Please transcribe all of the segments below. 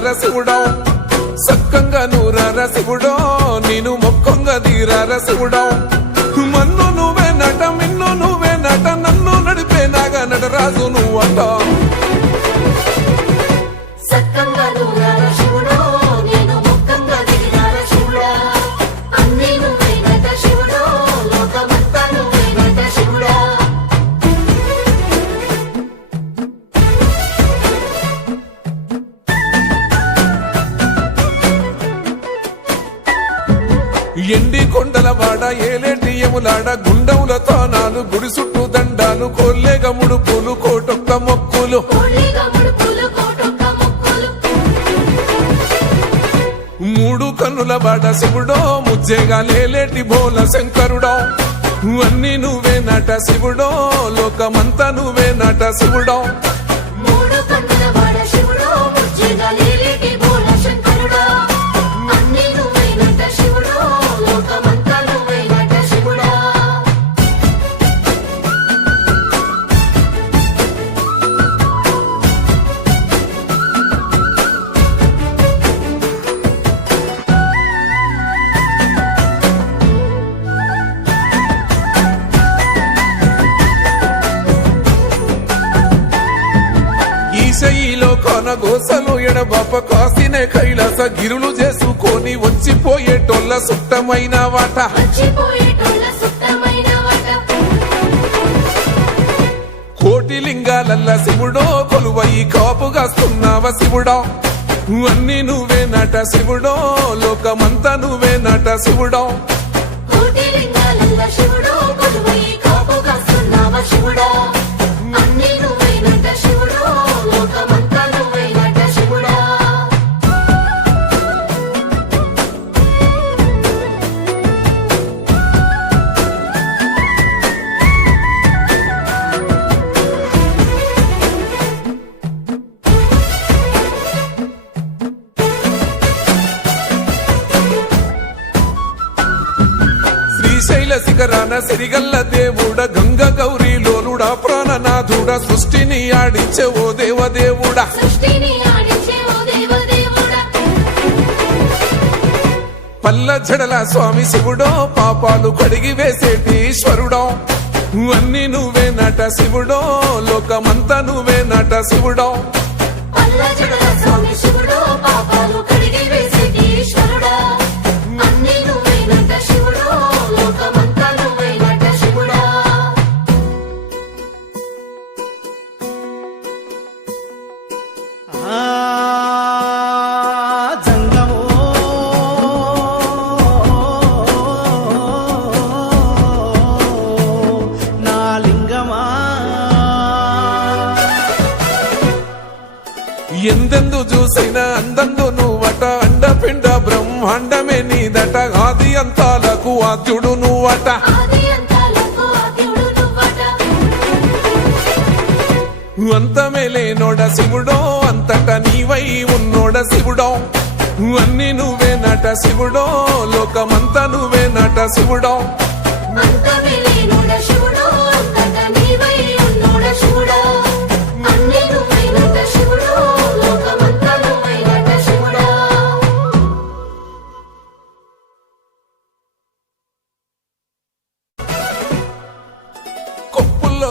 తీరార శివుడో సక్కంగా నూరార శివుడో నేను మొక్కంగా తీరార శివుడో మన్ను నువ్వే నట మిన్ను నువ్వే నట నన్ను నడిపే నాగా నటరాజు నువ్వంట ఎండి కొండలవాడ ఏలేటి యములాడ గుండములతో నాలు గుడి చుట్టూ దండాలు కోల్లేగా ముడుపులు కోటొక్క మొక్కులు మూడు కన్నుల బాడ శివుడో ముజ్జేగా లేలేటి బోల శంకరుడో అన్ని నువ్వే నట శివుడో లోకమంతా నువ్వే నట శివుడో ఈశయిలో కొనగోసలు ఎడబాప కాసినే కైలాస గిరులు చేసుకొని వచ్చిపోయేటోళ్ళ సుట్టమైన వాట కోటి లింగాలల్ల శివుడో కొలువయి కాపుగాస్తున్నావ శివుడో అన్ని నువ్వే నట శివుడో లోకమంతా నువ్వే నట శివుడో శ్రీశైల శిఖరాన సిరిగల్ల దేవుడ గంగ గౌరీ లోలుడా ప్రాణనాథుడ సృష్టిని ఆడించే ఓ దేవదేవుడా పల్ల జడల స్వామి శివుడో పాపాలు కడిగి వేసేటి ఈశ్వరుడో అన్ని నువ్వే నట శివుడో లోకమంతా నువ్వే నట శివుడో ఎందెందు చూసైనా అందందు నువ్వట అండపిండ బ్రహ్మాండమే నీదట ఆది అంతాలకు ఆద్యుడు నువ్వట అంతమే లేనోడ శివుడో అంతట నీవై ఉన్నోడ శివుడో అన్ని నువ్వే నట శివుడో లోకమంతా నువ్వే నట శివుడో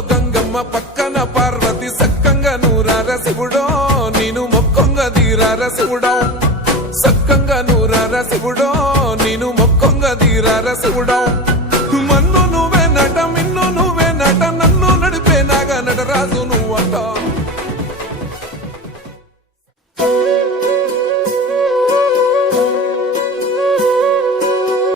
గంగమ్మ పక్కన పార్వతి సక్కంగా నూరార శివుడో నేను మొక్కంగా తీరార శివుడో సక్కంగా నూరార శివుడో నేను మొక్కంగా తీరార శివుడో